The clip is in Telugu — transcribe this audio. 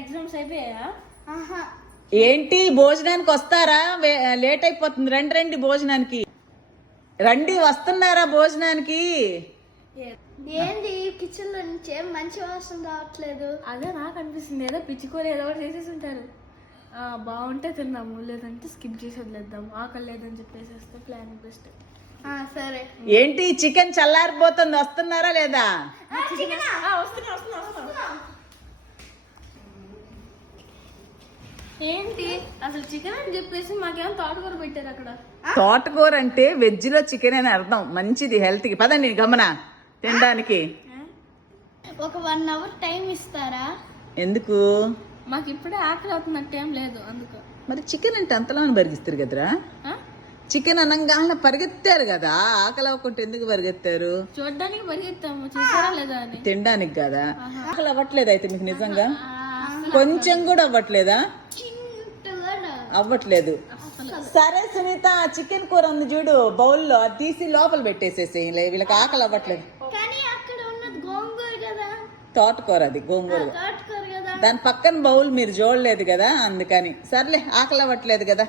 ఎగ్జామ్స్ అయిపోయా? ఏంటి భోజనానికి వస్తారా? లేట్ అయిపోతుంది. రండి రండి భోజనానికి రండి. వస్తున్నారా భోజనానికి? ఏంది కిచెన్ లో నుంచి ఏం మంచి వాసన రావట్లేదు? అదే నాకు అనిపిస్తుంది, ఏదో పిచ్చికూర ఏదో ఒకటి చేసేసి ఉంటారు. బాగుంటే తిన్నాము, లేదంటే స్కిప్ చేసి వదిలేద్దాం. ఆకలి లేదని చెప్పేసి వస్తే ప్లాన్ బెస్ట్. సరే. ఏంటి చికెన్ చల్లారిపోతుంది, వస్తున్నారా లేదా? ఏంటి అసలు చికెన్ అని చెప్పేసి మాకేమో తోటకూర పెట్టారు అక్కడ. తోటకూర అంటే వెజ్ లో చికెన్ అని అర్థం. మంచిది హెల్త్ కి. పదండి గమన తినడానికి. ఒక 1 hour టైం ఇస్తారా? ఎందుకు? మాకు ఇప్పుడే ఆకలి అవుతున్నట్టు ఏం లేదు, అందుకు. మరి చికెన్ అంటే అంతలా పరిగిస్తారు కదరా? చికెన్ అనంగానే పరిగెత్తారు కదా, ఆకలి అవ్వకుంటే ఎందుకు పరిగెత్తారు? చూడడానికి పరిగెత్తాము, చూసారా లేదా అని. తినడానికి కదా. ఆకలి అవ్వట్లేదు అయితే మీకు నిజంగా? కొంచెం కూడా అవ్వట్లేదా? అవ్వట్లేదు. సరే సునీత, చికెన్ కూర ఉంది చూడు బౌల్లో, అది తీసి లోపల పెట్టేసేసి. వీళ్ళకి ఆకలి అవ్వట్లేదు. తోటకూర, అది గోంగూర. దాని పక్కన బౌల్ మీరు చూడలేదు కదా, అందుకని. సర్లే, ఆకలి అవ్వట్లేదు కదా.